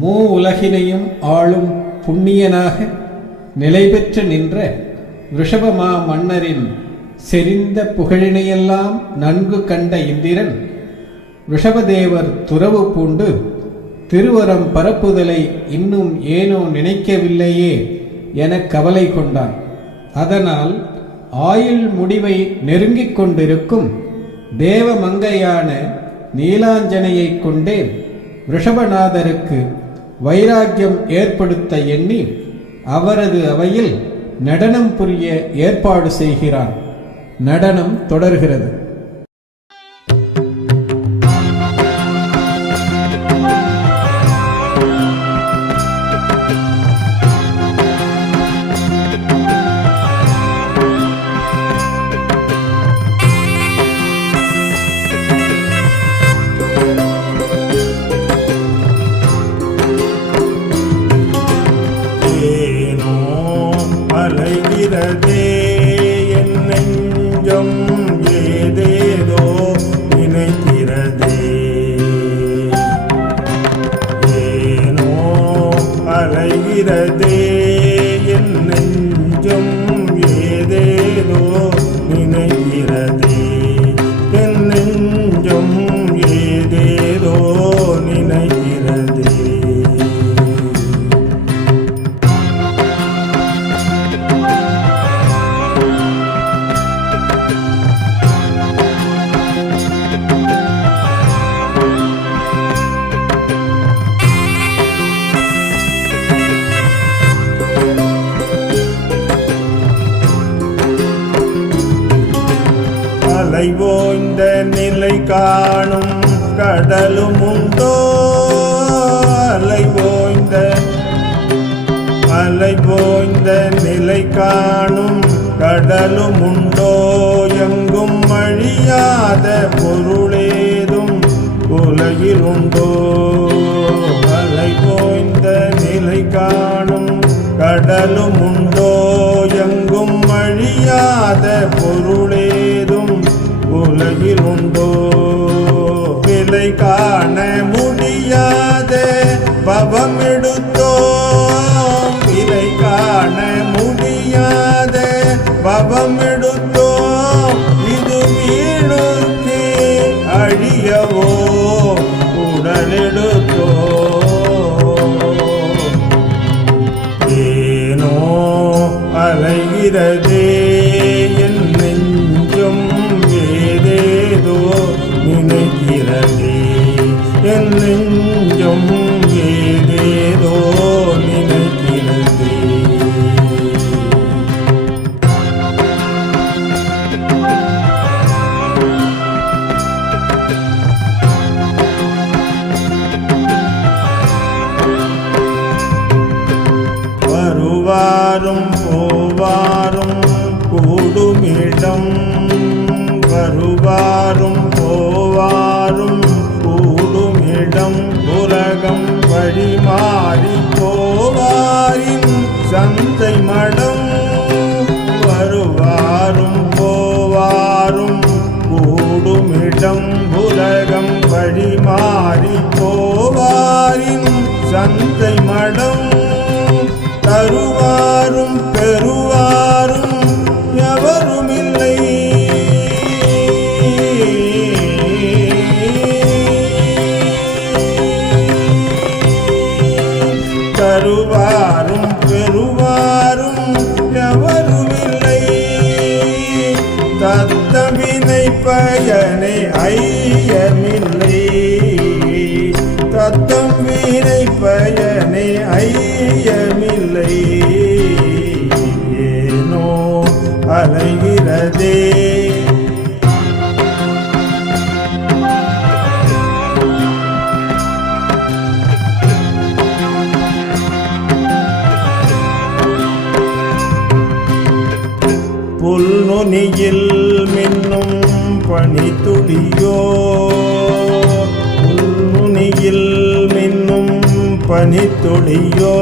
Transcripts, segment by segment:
மூ உலகினையும் ஆளும் புண்ணியனாக நிலை பெற்று நின்ற ரிஷபமா மன்னரின் செறிந்த புகழினையெல்லாம் நன்கு கண்ட இந்திரன் ரிஷபதேவர் துறவு பூண்டு திருவரம் பரப்புதலை இன்னும் ஏனோ நினைக்கவில்லையே என கவலை கொண்டான். அதனால் ஆயுள் முடிவை நெருங்கிக் கொண்டிருக்கும் தேவமங்கையான நீலாஞ்சனையைக் கொண்டே ரிஷபநாதருக்கு வைராக்கியம் ஏற்படுத்த எண்ணி அவரது அவையில் நடனம் புரிய ஏற்பாடு செய்கிறான் நடனம் தொடர்கிறது. உன்னை காணும் கடலும் உண்டோ? அலை போய்ந்த அலை போய்ந்த நிலை காணும் கடலும் உண்டோ? எங்கும் அழியாத பொருளேதும் உலகில் உண்டோ? அலை போய்ந்த நிலை காணும் கடலும் உண்டோ? எங்கும் அழியாத பொருளே உலகில் உண்டோ விலை காண முடியாத பவம் எடுத்தோம் விலை காண முடியாத பவம் எடுத்தோம் இது வீணுக்கு அழியவோ? உடலெடுத்தோ ஏனோ அலைகிறது கொஞ்சம் ஏதேதோ நினைக்கிறது வருவாரும் போவாரும் கூடுமிடம் வருவார் ஐயமில்லை. தத்தம் வீணை பயனே ஐயமில்லை. ஏனோ அலைகிறதே. புல்நுனியில் മഞ്ഞി തുളിയോ മുന്നിയിൽ നിന്നും പനിത്തുളിയോ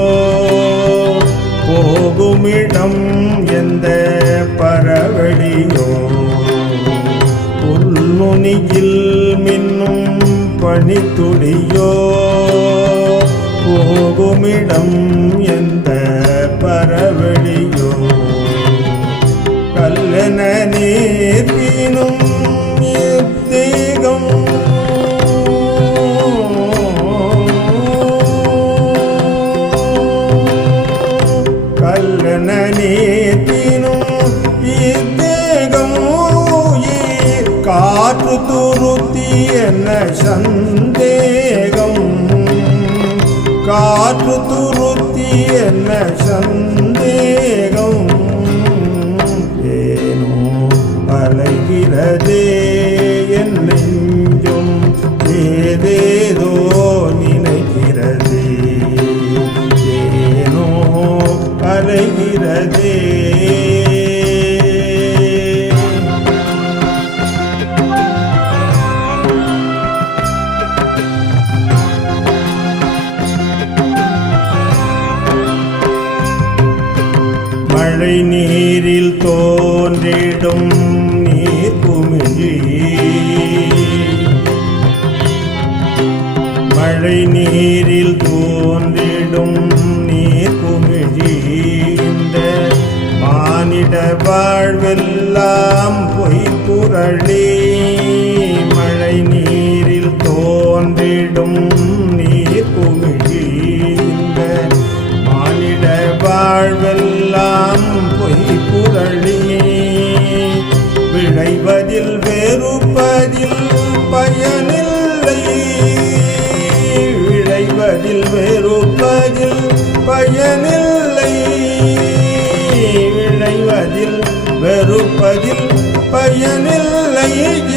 പോകുമിടം എന്ത് പരവഴിയോ ഉൾമുനിയിൽ മിന്നും പനിത്തുളിയോ പോകുമിടം എന്ത് പരവഴിയോ കല്ലന നീർവീനും காற்று துருத்தி என்ன சந்தேகம்? காற்று துருத்தி என்ன சந்தேகம்? மழை நீரில் தோன்றிடும் நீர் குமிழி. மழை நீர் பயனில்லை. விளைவதில் வெறுப்பதில் பயனில்லை.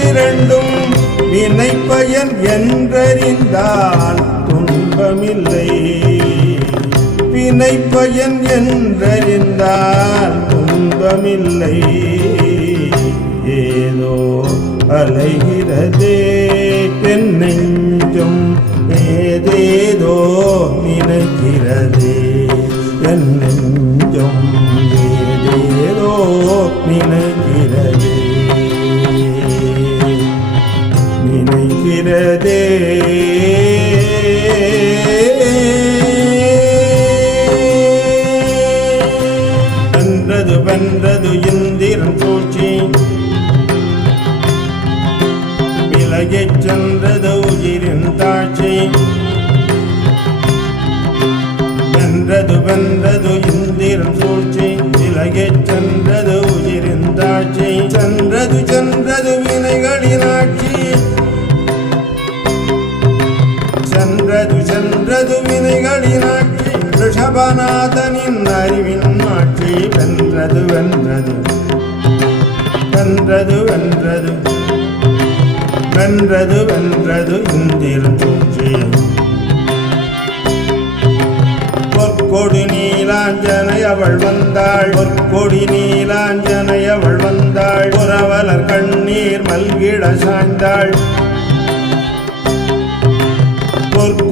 இரண்டும் வினை பயன் என்றறிந்தால் துன்பமில்லை. வினை பயன் என்றறிந்தால் துன்பமில்லை. ஏதோ அலைகிறதே என் ஏதேதோ நினைக்கிறது. நினைக்கிறதே. நினைக்கிறதே. வென்றது வென்றது இந்திரன் சூழ்ச்சி. விலகிச் சென்றது உயிரின் தாழ்ச்சி. வென்றது வென்றது வென்றது வென்றது. வென்றது வென்றது. வென்றது வென்றது இந்திரன் சூழ்ச்சி பொற்கொடி நீலாஞ்சனை அவள் வந்தாள். பொற்கொடி நீலாஞ்சனை அவள் வந்தாள். புறவலர் கண்ணீர் மல்கிட சாய்ந்தாள்.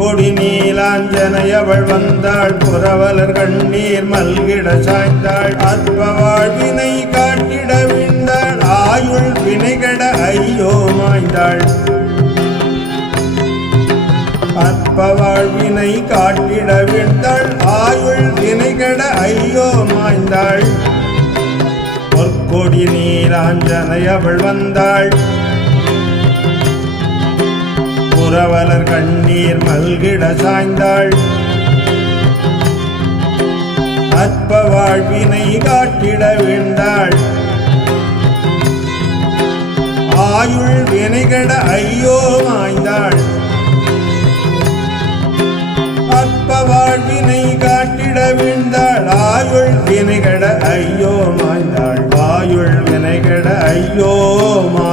கொடி நீலாஞ்சனையவள் வந்தாள். புறவலர் கண்ணீர் மல்கிட சாய்ந்தாள். அற்ப வாழ்வினை காட்டிட விழுந்தாள் ஆயுள் வினைகட ஐயோ மாய்ந்தாள். அற்ப வாழ்வினை காட்டிட விழுந்தாள் ஆயுள் வினைகட ஐயோ மாய்ந்தாள். பொற்கொடி நீலாஞ்சனையவள் வந்தாள். புறவலர் கண்ணீர் மல்கிட சாய்ந்தாள். அற்ப வாழ்வினை காட்டிட வேண்டாள். ஆயுள் வினைகட ஐயோ மாய்ந்தாள். அற்ப வாழ்வினை காட்டிட வேண்டாள். ஆயுள் வினைகட ஐயோ மாய்ந்தாள். வாயுள் வினைகட ஐயோ மா